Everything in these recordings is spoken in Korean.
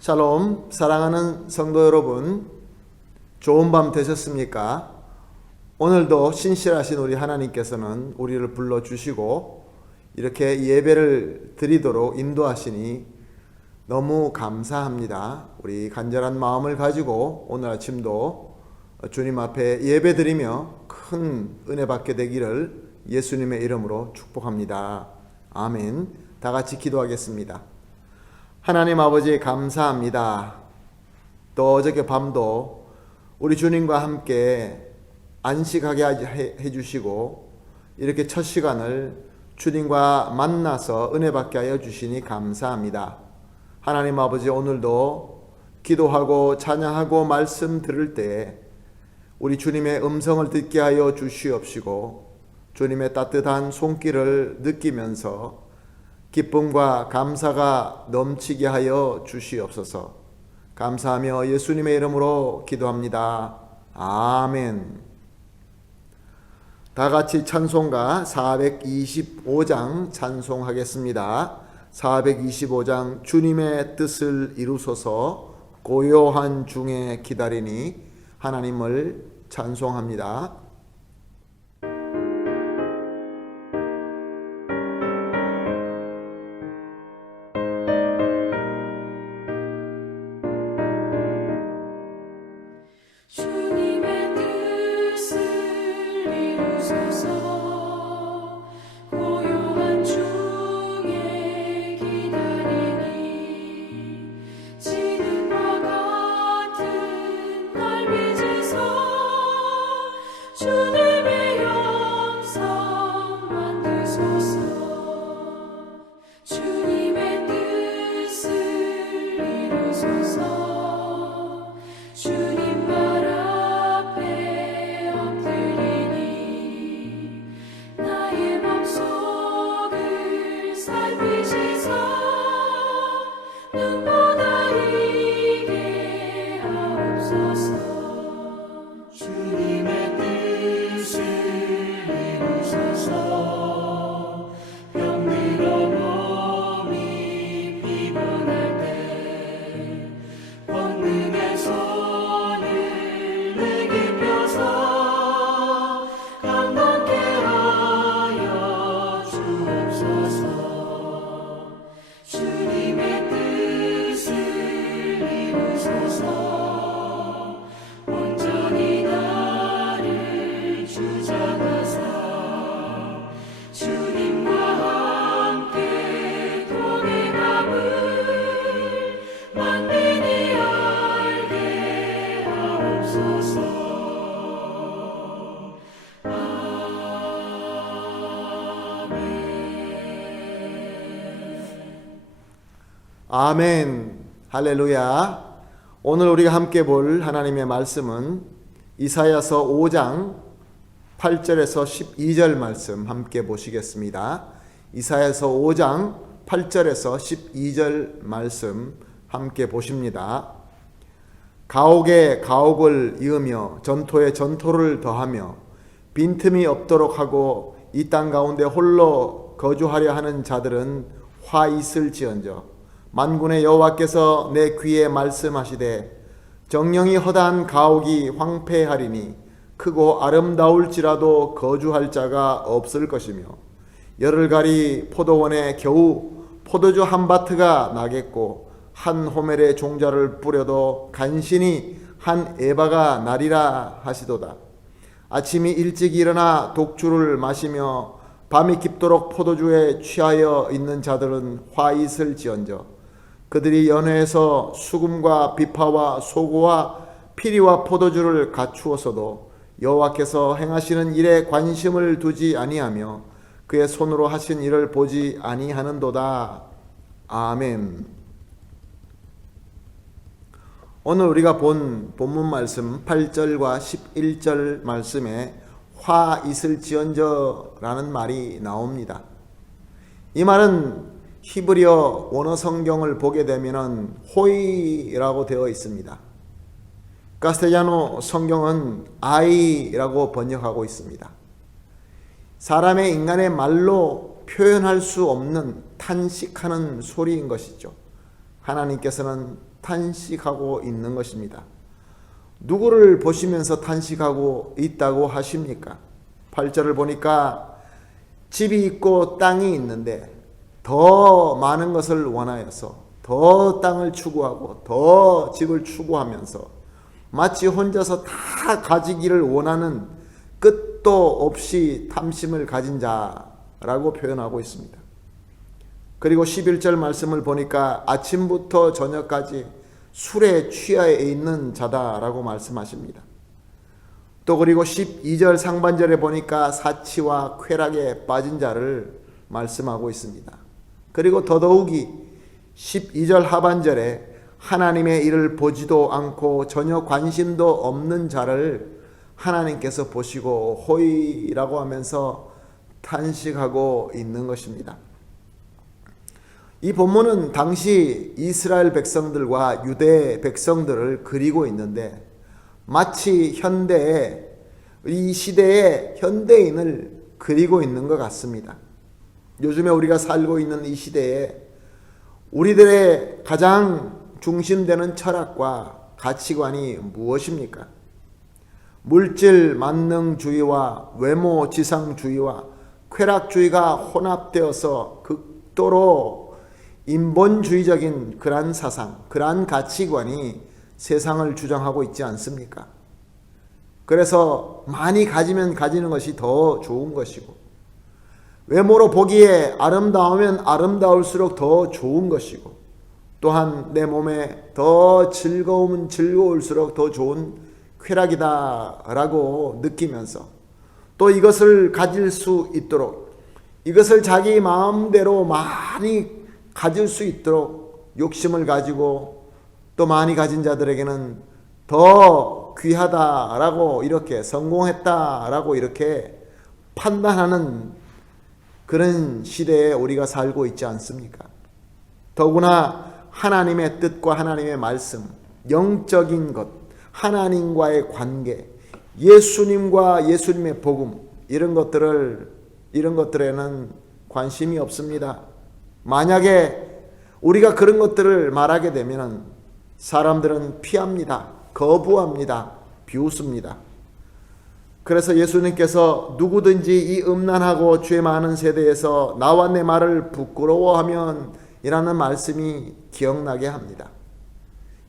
샬롬, 사랑하는 성도 여러분, 좋은 밤 되셨습니까? 오늘도 신실하신 우리 하나님께서는 우리를 불러주시고 이렇게 예배를 드리도록 인도하시니 너무 감사합니다. 우리 간절한 마음을 가지고 오늘 아침도 주님 앞에 예배 드리며 큰 은혜 받게 되기를 예수님의 이름으로 축복합니다. 아멘. 다 같이 기도하겠습니다. 하나님 아버지 감사합니다. 또 어저께 밤도 우리 주님과 함께 안식하게 해주시고 이렇게 첫 시간을 주님과 만나서 은혜 받게 하여 주시니 감사합니다. 하나님 아버지 오늘도 기도하고 찬양하고 말씀 들을 때 우리 주님의 음성을 듣게 하여 주시옵시고 주님의 따뜻한 손길을 느끼면서 기쁨과 감사가 넘치게 하여 주시옵소서. 감사하며 예수님의 이름으로 기도합니다. 아멘. 다 같이 찬송가 425장 찬송하겠습니다. 425장 주님의 뜻을 이루소서 고요한 중에 기다리니 하나님을 찬송합니다. 아멘. 할렐루야. 오늘 우리가 함께 볼 하나님의 말씀은 이사야서 5장 8절에서 12절 말씀 함께 보시겠습니다. 이사야서 5장 8절에서 12절 말씀 함께 보십니다. 가옥에 가옥을 이으며 전토에 전토를 더하며 빈틈이 없도록 하고 이 땅 가운데 홀로 거주하려 하는 자들은 화 있을지언정 만군의 여호와께서 내 귀에 말씀하시되 정령이 허다한 가옥이 황폐하리니 크고 아름다울지라도 거주할 자가 없을 것이며 열흘가리 포도원에 겨우 포도주 한 바트가 나겠고 한 호멜의 종자를 뿌려도 간신히 한 에바가 나리라 하시도다. 아침이 일찍 일어나 독주를 마시며 밤이 깊도록 포도주에 취하여 있는 자들은 화 있을지언정 그들이 연회에서 수금과 비파와 소고와 피리와 포도주를 갖추어서도 여호와께서 행하시는 일에 관심을 두지 아니하며 그의 손으로 하신 일을 보지 아니하는도다. 아멘. 오늘 우리가 본 본문 말씀 8절과 11절 말씀에 화 있을지언저라는 말이 나옵니다. 이 말은 히브리어 원어 성경을 보게 되면은 호이라고 되어 있습니다. 카스텔라노 성경은 아이라고 번역하고 있습니다. 사람의 인간의 말로 표현할 수 없는 탄식하는 소리인 것이죠. 하나님께서는 탄식하고 있는 것입니다. 누구를 보시면서 탄식하고 있다고 하십니까? 8절을 보니까 집이 있고 땅이 있는데 더 많은 것을 원하여서 더 땅을 추구하고 더 집을 추구하면서 마치 혼자서 다 가지기를 원하는 끝도 없이 탐심을 가진 자라고 표현하고 있습니다. 그리고 11절 말씀을 보니까 아침부터 저녁까지 술에 취하여 있는 자다라고 말씀하십니다. 또 그리고 12절 상반절에 보니까 사치와 쾌락에 빠진 자를 말씀하고 있습니다. 그리고 더더욱이 12절 하반절에 하나님의 일을 보지도 않고 전혀 관심도 없는 자를 하나님께서 보시고 호이라고 하면서 탄식하고 있는 것입니다. 이 본문은 당시 이스라엘 백성들과 유대 백성들을 그리고 있는데 마치 현대의 이 시대의 현대인을 그리고 있는 것 같습니다. 요즘에 우리가 살고 있는 이 시대에 우리들의 가장 중심되는 철학과 가치관이 무엇입니까? 물질 만능주의와 외모 지상주의와 쾌락주의가 혼합되어서 극도로 인본주의적인 그러한 사상, 그러한 가치관이 세상을 주장하고 있지 않습니까? 그래서 많이 가지면 가지는 것이 더 좋은 것이고 외모로 보기에 아름다우면 아름다울수록 더 좋은 것이고 또한 내 몸에 더 즐거우면 즐거울수록 더 좋은 쾌락이다라고 느끼면서 또 이것을 가질 수 있도록 이것을 자기 마음대로 많이 가질 수 있도록 욕심을 가지고 또 많이 가진 자들에게는 더 귀하다라고 이렇게 성공했다라고 이렇게 판단하는 그런 시대에 우리가 살고 있지 않습니까? 더구나 하나님의 뜻과 하나님의 말씀, 영적인 것, 하나님과의 관계, 예수님과 예수님의 복음 이런 것들에는 관심이 없습니다. 만약에 우리가 그런 것들을 말하게 되면 사람들은 피합니다. 거부합니다. 비웃습니다. 그래서 예수님께서 누구든지 이 음란하고 죄 많은 세대에서 나와 내 말을 부끄러워하면 이라는 말씀이 기억나게 합니다.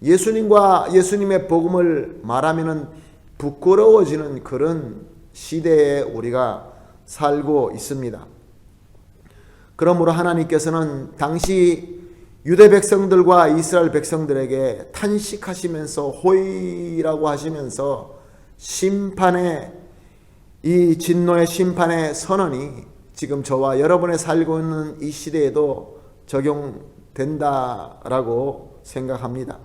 예수님과 예수님의 복음을 말하면 부끄러워지는 그런 시대에 우리가 살고 있습니다. 그러므로 하나님께서는 당시 유대 백성들과 이스라엘 백성들에게 탄식하시면서 호의라고 하시면서 심판의 이 진노의 심판의 선언이 지금 저와 여러분의 살고 있는 이 시대에도 적용된다라고 생각합니다.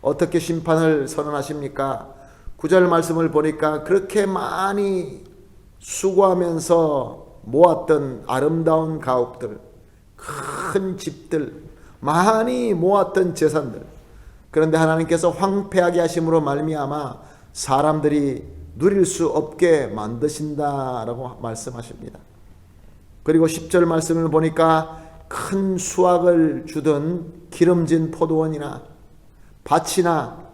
어떻게 심판을 선언하십니까? 9절 말씀을 보니까 그렇게 많이 수고하면서 모았던 아름다운 가옥들, 큰 집들, 많이 모았던 재산들, 그런데 하나님께서 황폐하게 하심으로 말미암아 사람들이 누릴 수 없게 만드신다라고 말씀하십니다. 그리고 10절 말씀을 보니까 큰 수확을 주던 기름진 포도원이나 밭이나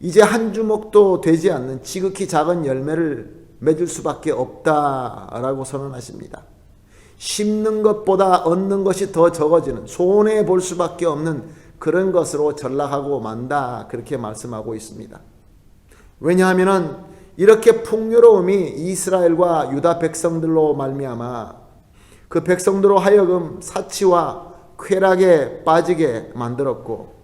이제 한 주먹도 되지 않는 지극히 작은 열매를 맺을 수밖에 없다라고 선언하십니다. 심는 것보다 얻는 것이 더 적어지는 손해 볼 수밖에 없는 그런 것으로 전락하고 만다 그렇게 말씀하고 있습니다. 왜냐하면 이렇게 풍요로움이 이스라엘과 유다 백성들로 말미암아 그 백성들로 하여금 사치와 쾌락에 빠지게 만들었고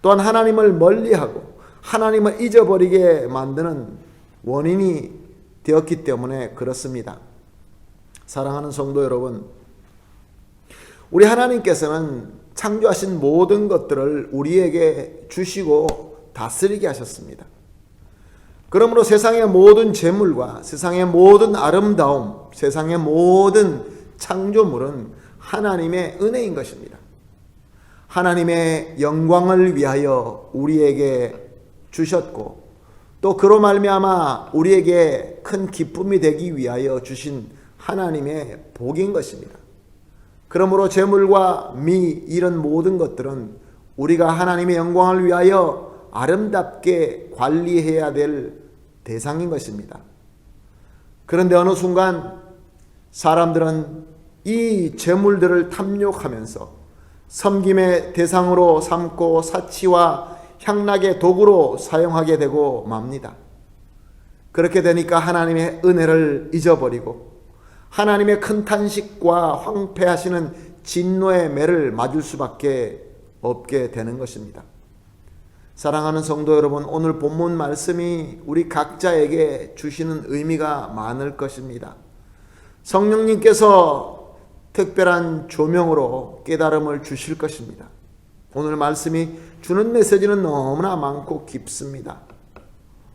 또한 하나님을 멀리하고 하나님을 잊어버리게 만드는 원인이 되었기 때문에 그렇습니다. 사랑하는 성도 여러분, 우리 하나님께서는 창조하신 모든 것들을 우리에게 주시고 다스리게 하셨습니다. 그러므로 세상의 모든 재물과 세상의 모든 아름다움, 세상의 모든 창조물은 하나님의 은혜인 것입니다. 하나님의 영광을 위하여 우리에게 주셨고 또 그로 말미암아 우리에게 큰 기쁨이 되기 위하여 주신 하나님의 복인 것입니다. 그러므로 재물과 미 이런 모든 것들은 우리가 하나님의 영광을 위하여 아름답게 관리해야 될 대상인 것입니다. 그런데 어느 순간 사람들은 이 재물들을 탐욕하면서 섬김의 대상으로 삼고 사치와 향락의 도구로 사용하게 되고 맙니다. 그렇게 되니까 하나님의 은혜를 잊어버리고 하나님의 큰 탄식과 황폐하시는 진노의 매를 맞을 수밖에 없게 되는 것입니다. 사랑하는 성도 여러분, 오늘 본문 말씀이 우리 각자에게 주시는 의미가 많을 것입니다. 성령님께서 특별한 조명으로 깨달음을 주실 것입니다. 오늘 말씀이 주는 메시지는 너무나 많고 깊습니다.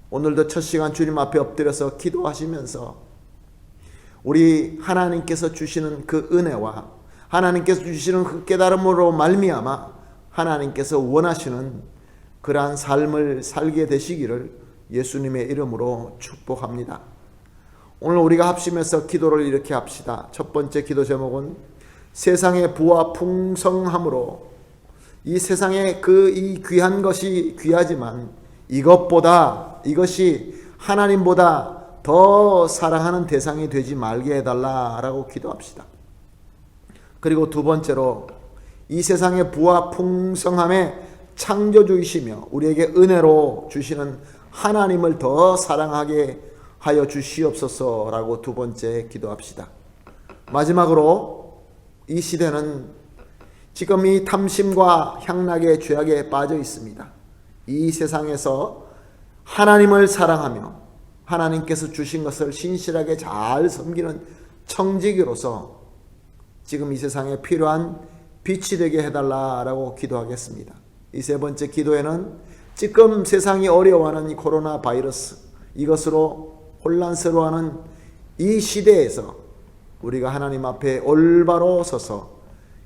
오늘도 첫 시간 주님 앞에 엎드려서 기도하시면서 우리 하나님께서 주시는 그 은혜와 하나님께서 주시는 그 깨달음으로 말미암아 하나님께서 원하시는 그러한 삶을 살게 되시기를 예수님의 이름으로 축복합니다. 오늘 우리가 합심해서 기도를 이렇게 합시다. 첫 번째 기도 제목은 세상의 부와 풍성함으로 이 세상에 이 귀한 것이 귀하지만 이것이 하나님보다 더 사랑하는 대상이 되지 말게 해달라라고 기도합시다. 그리고 두 번째로 이 세상의 부와 풍성함의 창조주이시며 우리에게 은혜로 주시는 하나님을 더 사랑하게 하여 주시옵소서라고 두 번째 기도합시다. 마지막으로 이 시대는 지금 이 탐심과 향락의 죄악에 빠져 있습니다. 이 세상에서 하나님을 사랑하며 하나님께서 주신 것을 신실하게 잘 섬기는 청지기로서 지금 이 세상에 필요한 빛이 되게 해달라라고 기도하겠습니다. 이 세 번째 기도에는 지금 세상이 어려워하는 이 코로나 바이러스, 이것으로 혼란스러워하는 이 시대에서 우리가 하나님 앞에 올바로 서서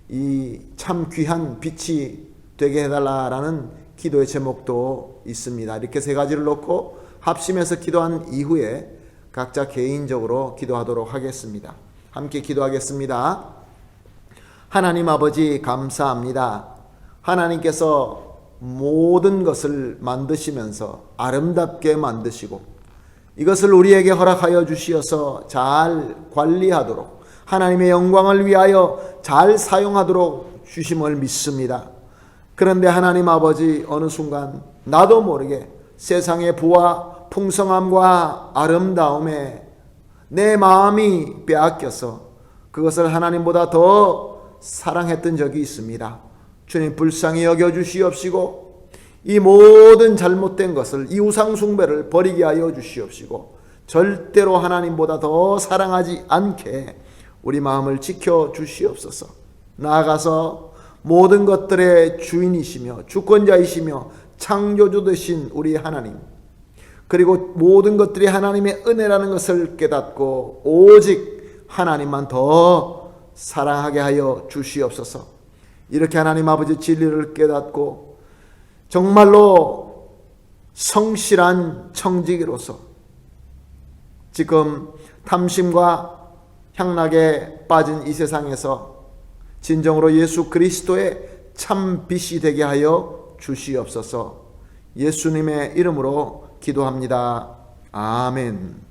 이 참 귀한 빛이 되게 해달라라는 기도의 제목도 있습니다. 이렇게 세 가지를 놓고 합심해서 기도한 이후에 각자 개인적으로 기도하도록 하겠습니다. 함께 기도하겠습니다. 하나님 아버지 감사합니다. 하나님께서 모든 것을 만드시면서 아름답게 만드시고 이것을 우리에게 허락하여 주시어서 잘 관리하도록 하나님의 영광을 위하여 잘 사용하도록 주심을 믿습니다. 그런데 하나님 아버지 어느 순간 나도 모르게 세상의 부와 풍성함과 아름다움에 내 마음이 빼앗겨서 그것을 하나님보다 더 사랑했던 적이 있습니다. 주님 불쌍히 여겨주시옵시고 이 모든 잘못된 것을 이 우상숭배를 버리게 하여 주시옵시고 절대로 하나님보다 더 사랑하지 않게 우리 마음을 지켜주시옵소서. 나아가서 모든 것들의 주인이시며 주권자이시며 창조주 되신 우리 하나님, 그리고 모든 것들이 하나님의 은혜라는 것을 깨닫고 오직 하나님만 더 사랑하게 하여 주시옵소서. 이렇게 하나님 아버지 진리를 깨닫고 정말로 성실한 청지기로서 지금 탐심과 향락에 빠진 이 세상에서 진정으로 예수 그리스도의 참 빛이 되게 하여 주시옵소서. 예수님의 이름으로 기도합니다. 아멘.